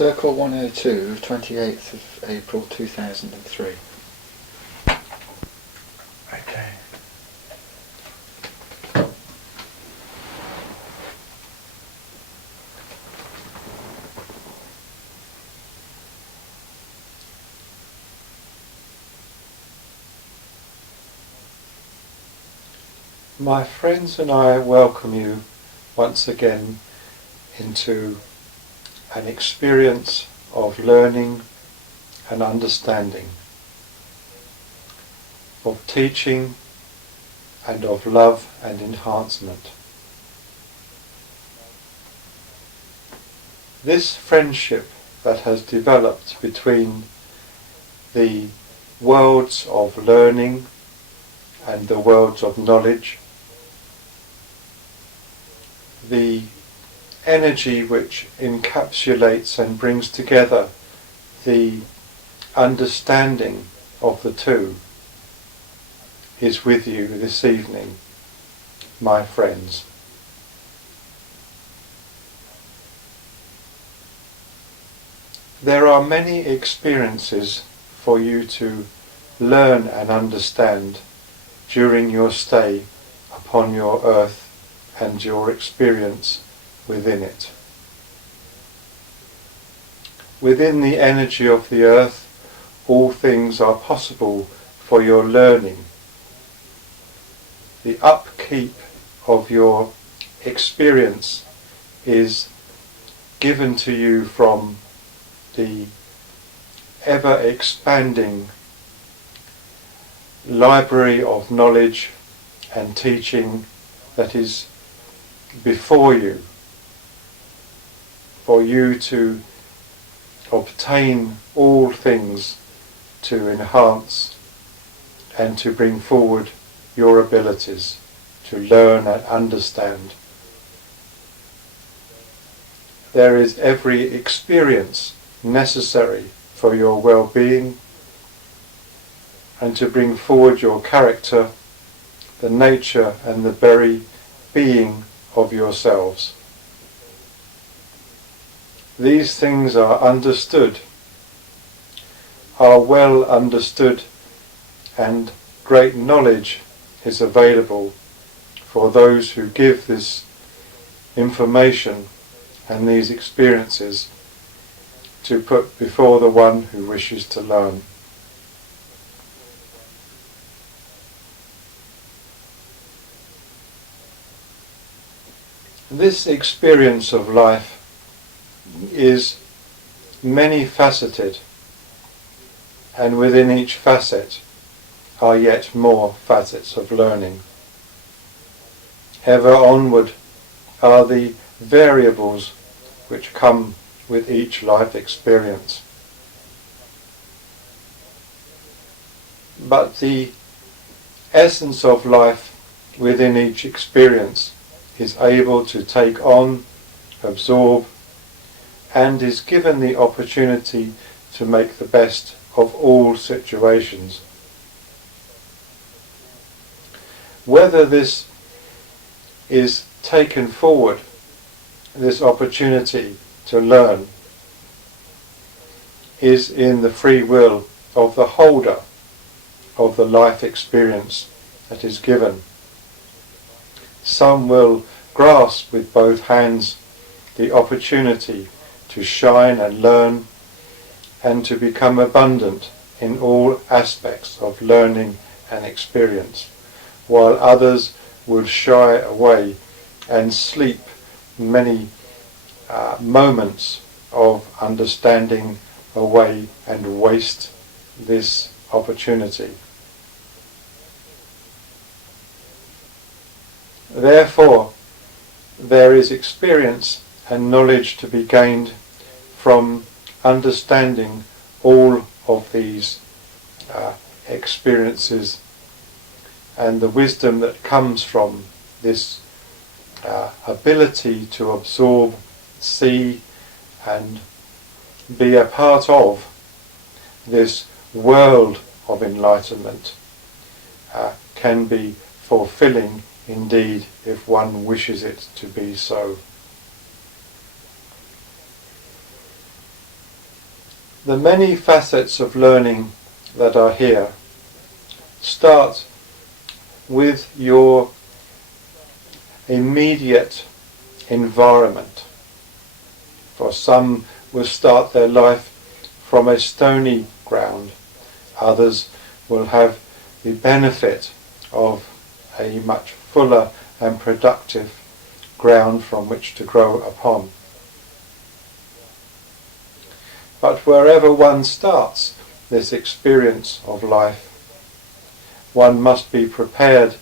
Circle 102, 28th of April 2003. Okay. My friends and I welcome you once again into an experience of learning and understanding, of teaching and of love and enhancement. This friendship that has developed between the worlds of learning and the worlds of knowledge, the energy which encapsulates and brings together the understanding of the two, is with you this evening, my friends. There are many experiences for you to learn and understand during your stay upon your earth and your experience within it. Within the energy of the earth, all things are possible for your learning. The upkeep of your experience is given to you from the ever-expanding library of knowledge and teaching that is before you, for you to obtain all things to enhance and to bring forward your abilities to learn and understand. There is every experience necessary for your well-being and to bring forward your character, the nature and the very being of yourselves. These things are understood, are well understood, and great knowledge is available for those who give this information and these experiences to put before the one who wishes to learn. This experience of life is many-faceted, and within each facet are yet more facets of learning. Ever onward are the variables which come with each life experience. But the essence of life within each experience is able to take on, absorb, and is given the opportunity to make the best of all situations. Whether this is taken forward, this opportunity to learn, is in the free will of the holder of the life experience that is given. Some will grasp with both hands the opportunity to shine and learn and to become abundant in all aspects of learning and experience, while others will shy away and sleep many moments of understanding away and waste this opportunity. Therefore, there is experience and knowledge to be gained from understanding all of these experiences, and the wisdom that comes from this ability to absorb, see and be a part of this world of enlightenment can be fulfilling indeed if one wishes it to be so. The many facets of learning that are here start with your immediate environment. For some will start their life from a stony ground. Others will have the benefit of a much fuller and productive ground from which to grow upon. But wherever one starts this experience of life, one must be prepared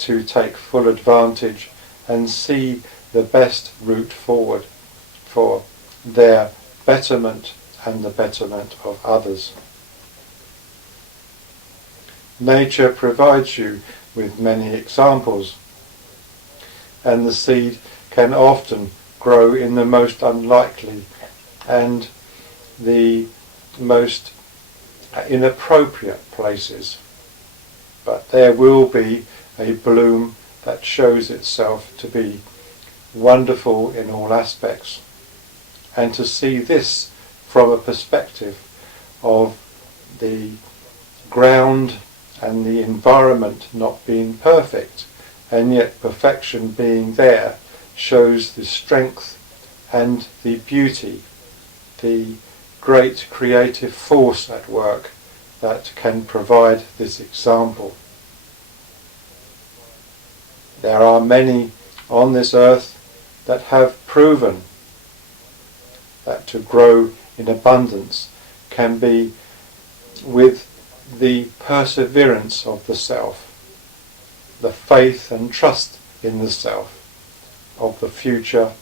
to take full advantage and see the best route forward for their betterment and the betterment of others. Nature provides you with many examples, and the seed can often grow in the most unlikely and the most inappropriate places. But there will be a bloom that shows itself to be wonderful in all aspects. And to see this from a perspective of the ground and the environment not being perfect, and yet perfection being there, shows the strength and the beauty, the great creative force at work that can provide this example. There are many on this earth that have proven that to grow in abundance can be with the perseverance of the self, the faith and trust in the self, of the future,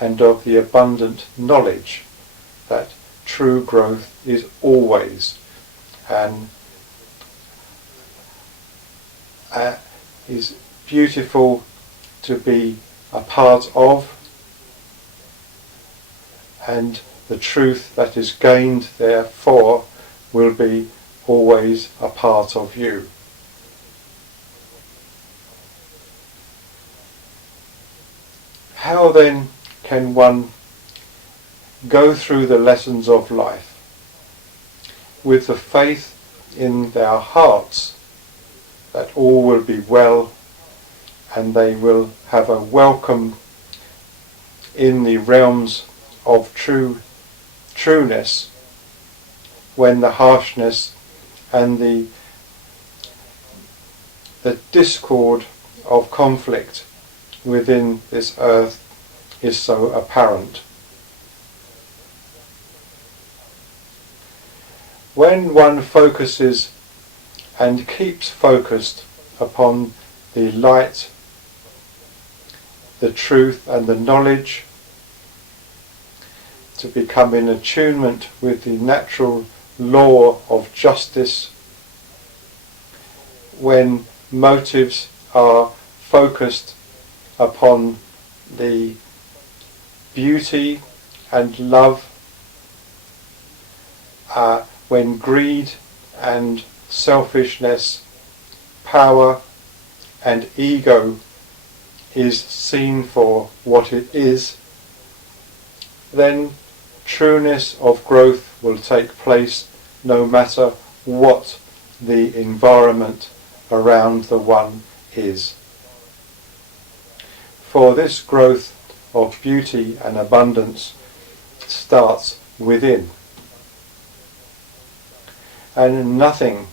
and of the abundant knowledge that true growth is always and is beautiful to be a part of, and the truth that is gained therefore will be always a part of you. How then can one go through the lessons of life with the faith in their hearts that all will be well and they will have a welcome in the realms of trueness when the harshness and the discord of conflict within this earth is so apparent? When one focuses and keeps focused upon the light, the truth and the knowledge, to become in attunement with the natural law of justice, when motives are focused upon the beauty and love, when greed and selfishness, power and ego is seen for what it is, then trueness of growth will take place no matter what the environment around the one is. For this growth of beauty and abundance starts within, and nothing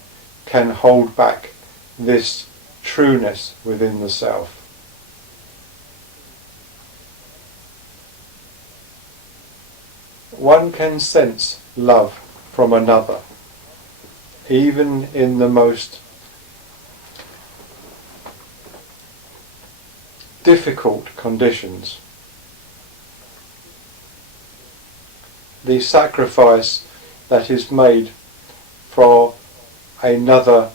can hold back this trueness within the self. One can sense love from another, even in the most difficult conditions. The sacrifice that is made for another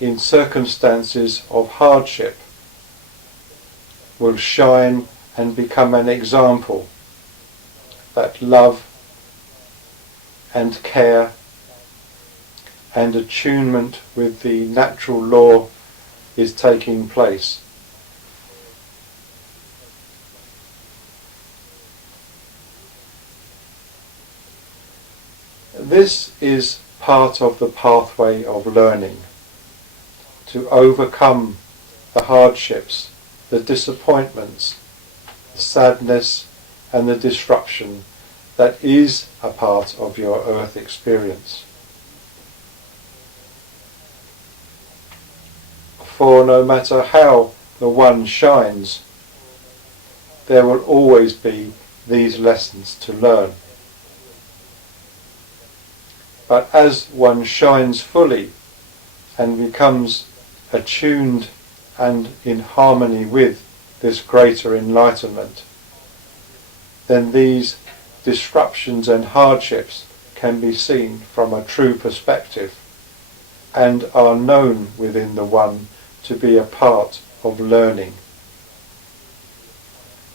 in circumstances of hardship will shine and become an example that love and care and attunement with the natural law is taking place. This is part of the pathway of learning, to overcome the hardships, the disappointments, the sadness and the disruption that is a part of your earth experience. For no matter how the one shines, there will always be these lessons to learn. But as one shines fully and becomes attuned and in harmony with this greater enlightenment, then these disruptions and hardships can be seen from a true perspective and are known within the one to be a part of learning.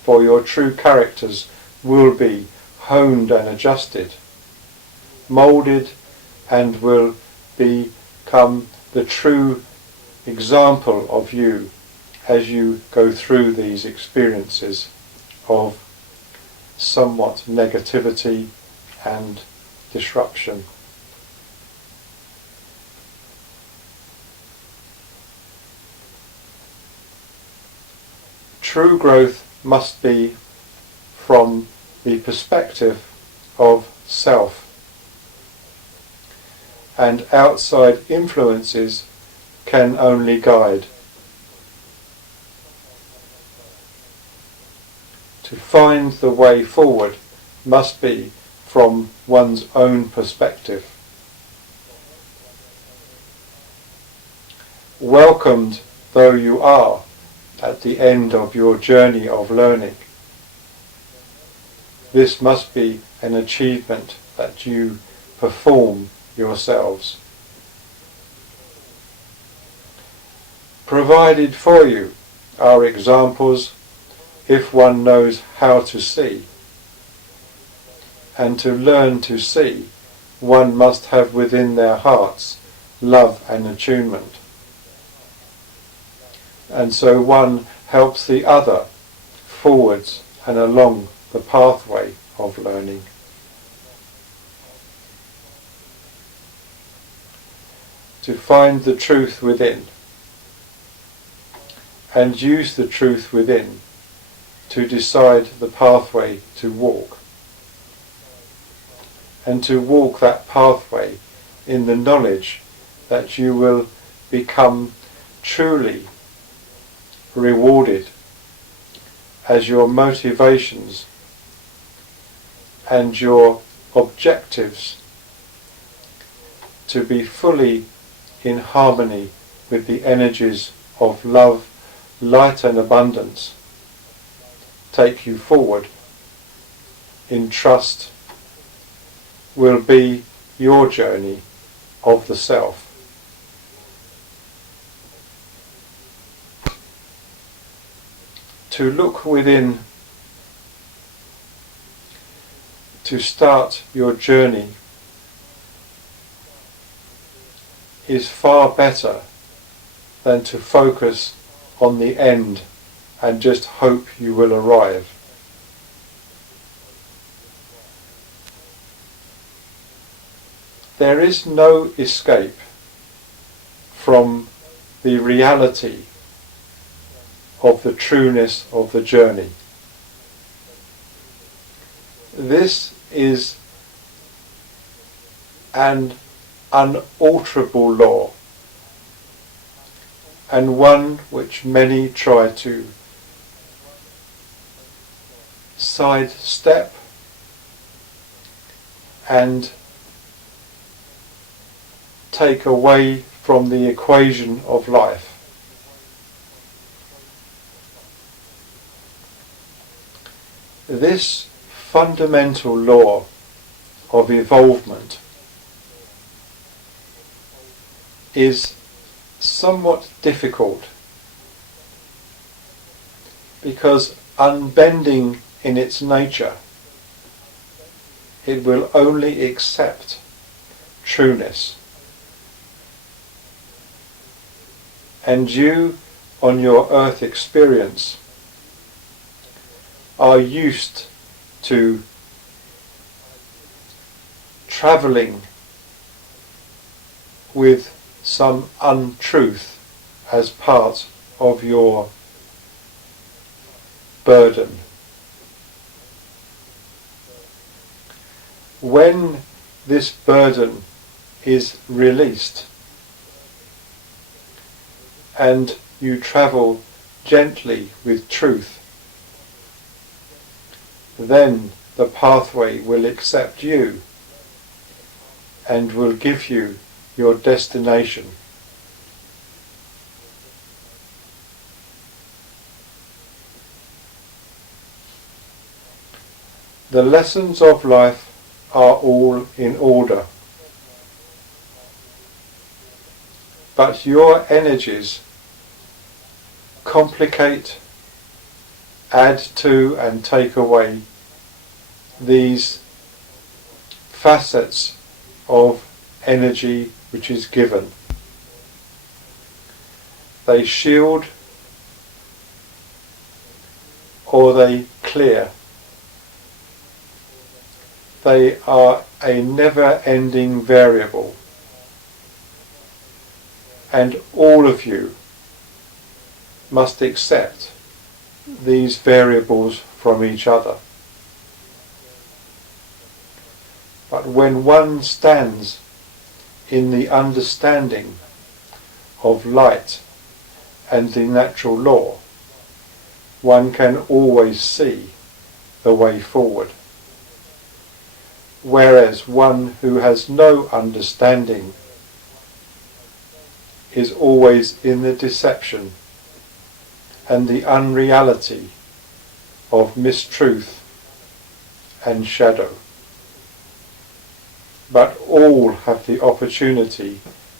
For your true characters will be honed and adjusted, moulded, and will become the true example of you as you go through these experiences of somewhat negativity and disruption. True growth must be from the perspective of self, and outside influences can only guide. To find the way forward must be from one's own perspective. Welcomed though you are at the end of your journey of learning, this must be an achievement that you perform yourselves. Provided for you are examples if one knows how to see. And to learn to see, one must have within their hearts love and attunement. And so one helps the other forwards and along the pathway of learning. To find the truth within and use the truth within to decide the pathway to walk, and to walk that pathway in the knowledge that you will become truly rewarded as your motivations and your objectives to be fully in harmony with the energies of love, light and abundance take you forward in trust will be your journey of the self. To look within, to start your journey, is far better than to focus on the end and just hope you will arrive. There is no escape from the reality of the trueness of the journey. This is an unalterable law, and one which many try to sidestep and take away from the equation of life. This fundamental law of evolvement is somewhat difficult because unbending in its nature, it will only accept trueness. And you, on your earth experience, are used to travelling with some untruth as part of your burden. When this burden is released and you travel gently with truth, then the pathway will accept you and will give you your destination. The lessons of life are all in order, but your energies complicate, add to and take away these facets of energy which is given. They shield or they clear. They are a never-ending variable, and all of you must accept these variables from each other. But when one stands in the understanding of light and the natural law, one can always see the way forward. Whereas one who has no understanding is always in the deception and the unreality of mistruth and shadow. But all have the opportunity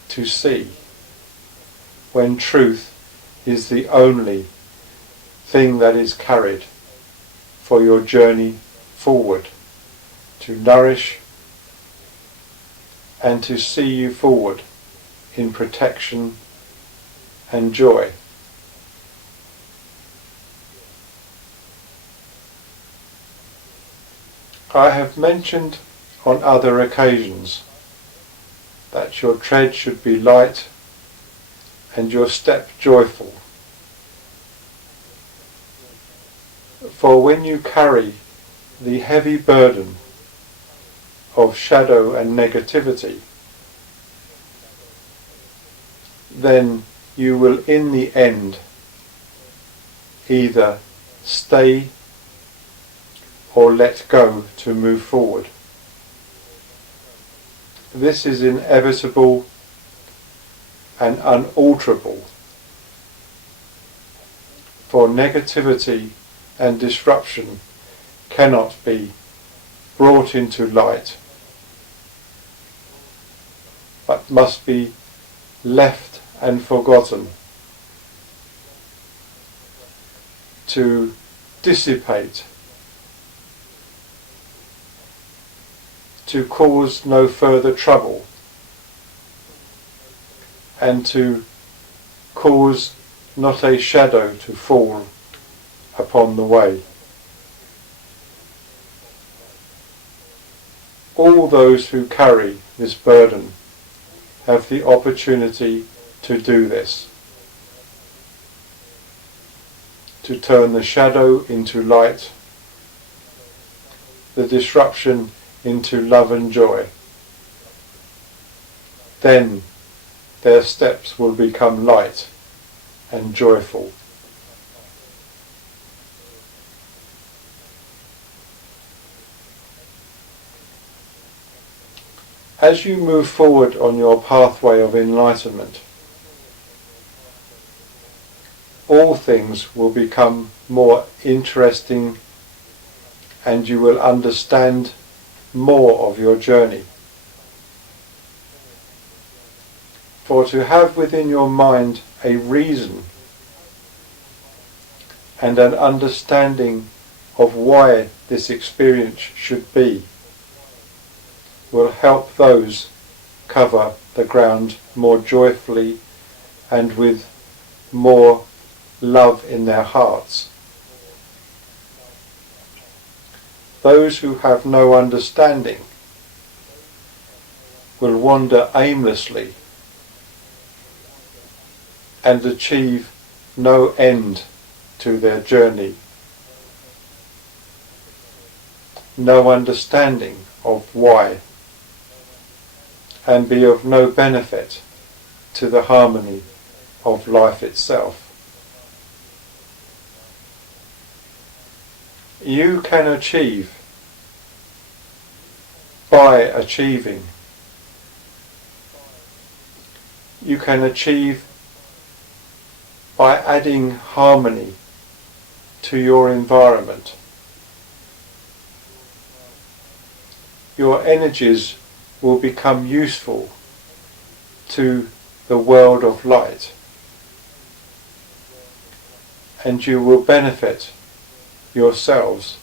to see when truth is the only thing that is carried for your journey forward, to nourish and to see you forward in protection and joy. I have mentioned on other occasions that your tread should be light and your step joyful. For when you carry the heavy burden of shadow and negativity, then you will in the end either stay or let go to move forward. This is inevitable and unalterable, for negativity and disruption cannot be brought into light, but must be left and forgotten to dissipate, to cause no further trouble, and to cause not a shadow to fall upon the way. All those who carry this burden have the opportunity to do this, to turn the shadow into light, the disruption into love and joy. Then their steps will become light and joyful. As you move forward on your pathway of enlightenment, all things will become more interesting and you will understand more of your journey. For to have within your mind a reason and an understanding of why this experience should be will help those cover the ground more joyfully and with more love in their hearts. Those who have no understanding will wander aimlessly and achieve no end to their journey, no understanding of why, and be of no benefit to the harmony of life itself. You can achieve by achieving. You can achieve by adding harmony to your environment. Your energies will become useful to the world of light, and you will benefit yourselves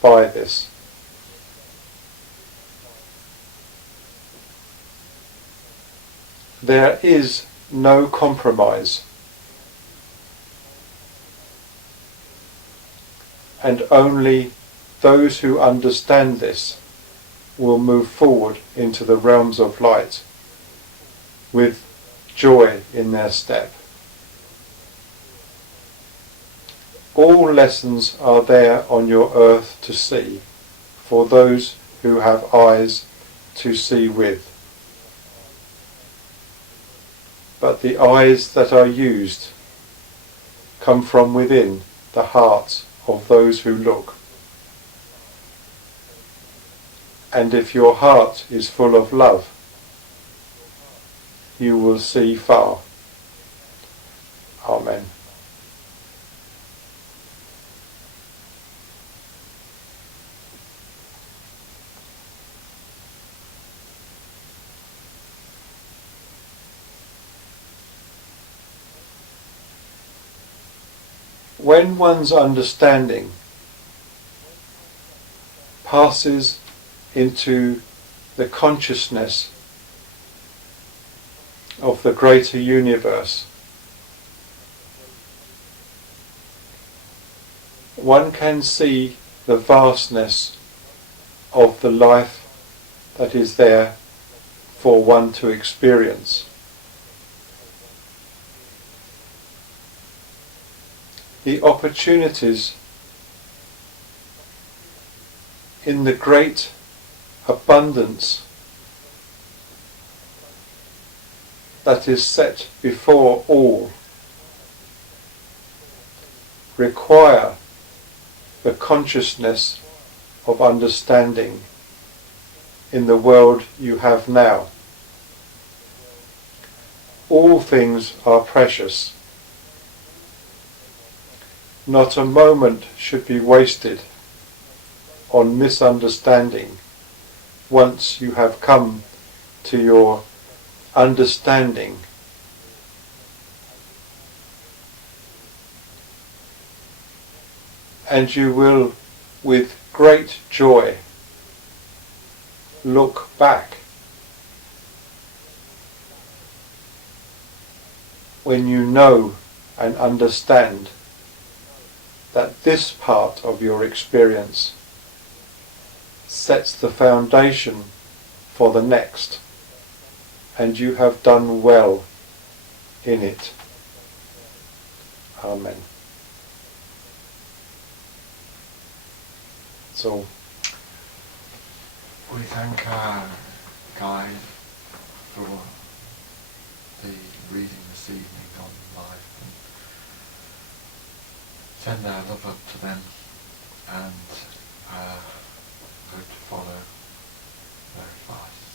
by this. There is no compromise, and only those who understand this will move forward into the realms of light with joy in their step. All lessons are there on your earth to see, for those who have eyes to see with. But the eyes that are used come from within the hearts of those who look. And if your heart is full of love, you will see far. Amen. When one's understanding passes into the consciousness of the greater universe, one can see the vastness of the life that is there for one to experience. The opportunities in the great abundance that is set before all require the consciousness of understanding in the world you have now. All things are precious. Not a moment should be wasted on misunderstanding once you have come to your understanding. And you will, with great joy, look back when you know and understand that this part of your experience sets the foundation for the next, and you have done well in it. Amen. So, we thank our guide for the reading this evening on life, and send our love up to them, and hope to follow their advice.